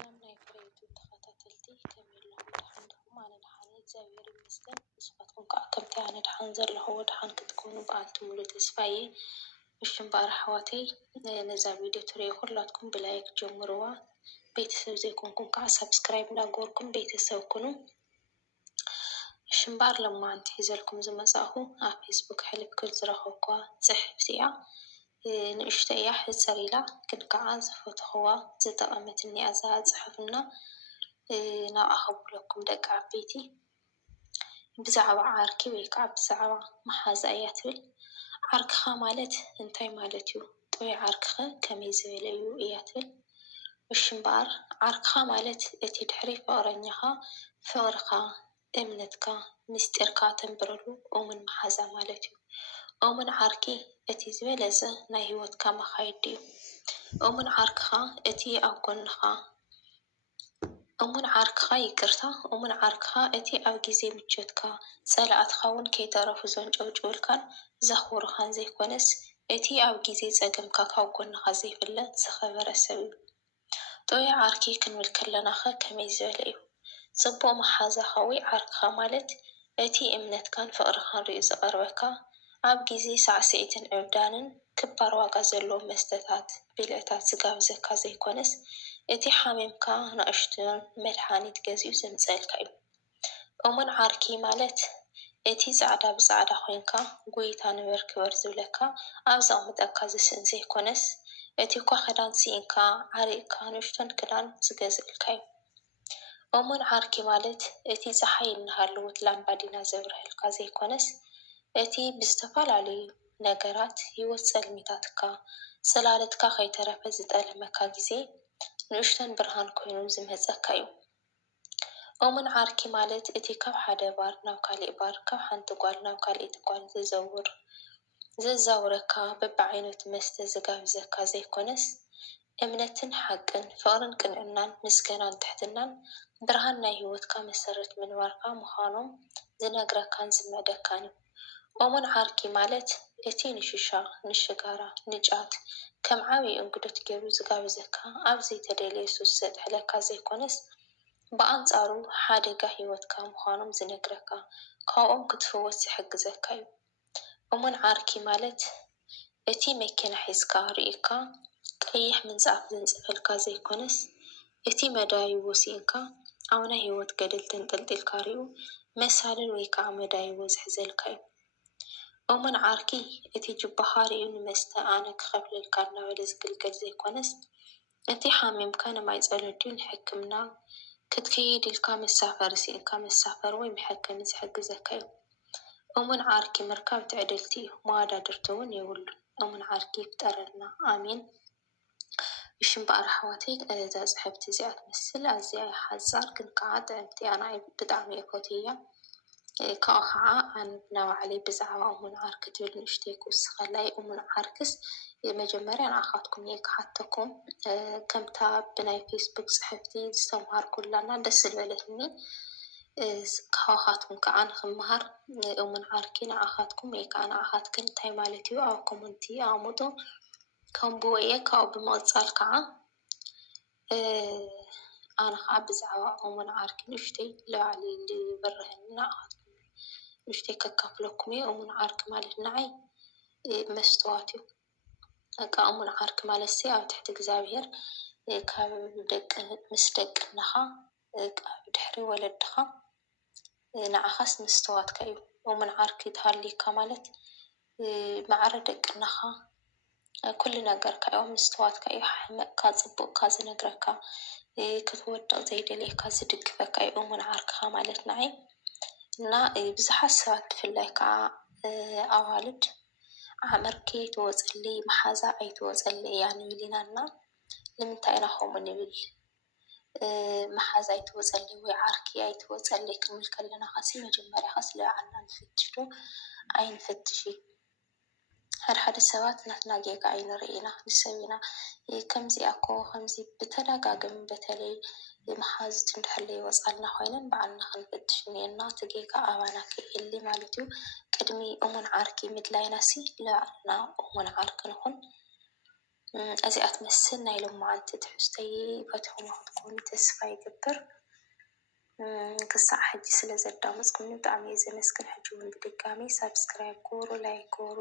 ሰላም ናይ ፍሬቱ ተኸታተልቲ ከመይ ኣለኹም ድሓን ኣነ ድሓን እግዚአብሔር ይመስገን ንስኻትኩም ከዓ ከምቲ ኣነ ድሓን ዘለኹዎ ድሓን ክትኮኑ በዓልቲ ሙሉእ ተስፋ እየ እምበር ኣሕዋተይ ነዛ ቪድዮ ትሪኡ ኩላትኩም ብላይክ ጀምርዋ ቤተሰብ ዘይኮንኩም ከዓ ሰብስክራይብ እንዳገበርኩም ቤተሰብ ኩኑ እምበር ሎማዓንቲ ሒዘልኩም ዝመፃኹ ኣብ ፌስቡክ ሕልክል ዝረኸብኳ ፅሕፍቲ እያ ንእሽተይ እያ ሕፅር ኢላ ግን ከዓ ዝፈተኽዋ ዝጠቐመትኒ እያ ዝፅሕፍና ናብኣ ከብለኩም ደቂ ዓበይቲ ብዛዕባ ዓርኪ ወይ ከዓ ብዛዕባ መሓዛ እያ ትብል ዓርክኻ ማለት እንታይ ማለት እዩ ጥሩይ ዓርክኸ ከመይ ዝበለ እዩ እያ ትብል እምበር ዓርክኻ ማለት እቲ ድሕሪ ፍቕረኛኻ ፍቕርኻ እምነትካ ምስጢርካ ተንብረሉ እሙን መሓዛ ማለት እዩ እሙን ዓርኪ እቲ ዝበለፀ ናይ ሂወትካ መኻየዲ እዩ እሙን ዓርክኻ እቲ ኣብ ጎንኻ እሙን ዓርክኻ ይቅርታ እሙን ዓርክኻ እቲ ኣብ ግዜ ምቾትካ ፀላእትኻ እውን ከይተረፉ ዘንጨብጭቡልካን ዘኽብሩኻን ዘይኮነስ እቲ ኣብ ግዜ ፀገምካ ካብ ጎንኻ ዘይፍለ ዝኸበረ ሰብ እዩ ጥሩይ ዓርኪ ክንብል ከለና ኸ ከመይ ዝበለ እዩ ፅቡቕ መሓዛኻ ወይ ዓርክኻ ማለት እቲ እምነትካን ፍቕርኻን ርእዩ ዝቐርበካ ኣብ ግዜ ሳዕስዒትን ዕብዳንን ክባር ዋጋ ዘለዎም መስተታት ብልዕታት ዝጋብዘካ ዘይኮነስ እቲ ሓሚምካ ንእሽቶን መድሓኒት ገዚኡ ዘምፅአልካ እዩ እሙን ዓርኪ ማለት እቲ ፃዕዳ ብፃዕዳ ኮይንካ ጎይታ ንበር ክበር ዝብለካ ኣብ ዘቕምጠካ ዝስእን ዘይኮነስ እቲ እኳ ክዳን ሲኢንካ ዓሪቕካ ንእሽቶን ክዳን ዝገዝአልካ እዩ እሙን ዓርኪ ማለት እቲ ፀሓይ እናሃለወት ላምባዲና ዘብርሀልካ ዘይኮነስ እቲ ብዝተፈላለዩ ነገራት ሂወት ፀልሚታትካ ፅላለትካ ከይተረፈ ዝጠለመካ ግዜ ንእሽቶን ብርሃን ኮይኑ ዝመፀካ እዩ እሙን ዓርኪ ማለት እቲ ካብ ሓደ ባር ናብ ካሊእ ባር ካብ ሓንቲ ጓል ናብ ካልአይቲ ጓል ዝዘውር ዘዛውረካ በቢዓይነቱ መስተ ዝጋብዘካ ዘይኮነስ እምነትን ሓቅን ፍቕርን ቅንዕናን ምስገናን ትሕትናን ብርሃን ናይ ሂወትካ መሰረት ምንባርካ ምዃኖም ዝነግረካን ዝምዕደካን እዩ እሙን ዓርኪ ማለት እቲ ንሽሻ ንሽጋራ ንጫት ከም ዓብይ እንግዶት ገይሩ ዝጋብዘካ ኣብ ዘይተደለየ ሱስ ዘጥሕለካ ዘይኮነስ ብኣንፃሩ ሓደጋ ሂወትካ ምዃኖም ዝነግረካ ካብኦም ክትፍወስ ዝሕግዘካ እዩ እሙን ዓርኪ ማለት እቲ መኪና ሒዝካ ርኢካ ቀይሕ ምንፃፍ ዘንፅፈልካ ዘይኮነስ እቲ መደያይቦ ሲኢንካ ኣብ ናይ ሂወት ገደል ተንጠልጢልካ ርኢዩ መሳልል ወይ ከዓ መደያይቦ ዝሕዘልካ እዩ እሙን ዓርኪ እቲ ጅባኻ ርኢዩ ንመስተ ኣነ ክኸፍለልካ እናበለ ዝግልገል ዘይኮነስ እቲ ሓሚምካ ንማይ ፀለድዩ ንሕክምና ክትከይድ ኢልካ መሳፈሪ ሲኢንካ መሳፈሪ ወይ መሐከሚ ዝሕግዘካ እዩ እሙን ዓርኪ ምርካብ ትዕድልቲ እዩ መወዳድርቲ እውን የብሉን እሙን ዓርኪ ይፍጠረልና ኣሜን እምበር ኣሕዋተይ እዛ ፅሕፍቲ እዚኣ ትመስል ኣዝያ እያ ሓፃር ግን ከዓ ጥዕምቲ እያ ኣነ ብጣዕሚ እየ ፈትያ ካብኡ ከዓ ኣነ ናይ ባዕለይ ብዛዕባ እሙን ዓርኪ ትብል ንእሽተይ ክውስኸላ እየ እሙን ዓርክስ መጀመርያ ንኣኻትኩም እየ ክሓተኩም ከምታ ብናይ ፌስቡክ ፅሕፍቲ ዝተምሃርኩላና ደስ ዝበለትኒ ካብኻትኩም ከዓ ንክምሃር እሙን ዓርኪ ንኣኻትኩም ወይ ከዓ ንኣኻትክን እንታይ ማለት እዩ ኣብ ኮመንቲ ኣቕምጡ ከምብዎ እየ ካብኡ ብምቕፃል ከዓ ኣነ ከዓ ብዛዕባ እሙን ዓርኪ ንእሽተይ ንባዕለይ ዝብርሀኒ ንኣኻትኩም ንእሽተይ ከካፍለኩም እየ እሙን ዓርኪ ማለት ንዓይ መስትዋት እዩ በቃ እሙን ዓርኪ ማለት ኣብ ትሕቲ እግዚኣብሔር ካብ ምስ ደቅናኻ ኣብ ድሕሪ ወለድኻ ንዓኻስ መስትዋትካ እዩ እሙን ዓርኪ እንተሃልዩካ ማለት ማዕረ ደቅናኻ ኩሉ ነገርካ እዮም መስትዋትካ እዩ ሕማቕካ ፅቡቕካ ዝነግረካ ክትወድቕ ዘይደልየካ ዝድግፈካ እዩ እሙን ዓርክኻ ማለት ንዓይ እና ብዙሓት ሰባት ብፍላይ ከዓ ኣዋልድ ኣዕምርኪ ኣይትወፀለይ መሓዛ ኣይትወፀለይ እያ ንብል ኢና እና ንምንታይ ኢና ከምኡ ንብል መሓዛ ኣይትወፀለይ ወይ ዓርኪ ኣይትወፀለይ ክንብል ከለና ኸሲ መጀመርያ ኸ ስለባዕልና ንፍትሽ ዶ ኣይንፍትሽ ሓድሓደ ሰባት ናትና ጌጋ ኣይንርኢ ኢና ንሰብ ኢና ከምዚኣ እኮ ከምዚ ብተደጋጋሚ በተለይ መሓዙት እንድሕር ዘይወፃልና ኮይነን ባዕልና ክንፍትሽ እኒአና እቲ ጌጋ ኣባና ከይህሊ ማለት እዩ ቅድሚ እሙን ዓርኪ ምድላይናሲ ንባዕልና እሙን ዓርኪ ንኹን እዚኣ ትመስል ናይ ሎማዓንቲ ትሕዝቶይ ፈቲኹም ክትኮኑ ተስፋ ይግበር። ክሳዕ ሕጂ ስለ ዘዳመፅኩኒ ብጣዕሚ እየ ዘመስግን። ሕጂ እውን ብድጋሚ ሳብስክራይብ ግበሩ፣ ላይክ ግበሩ።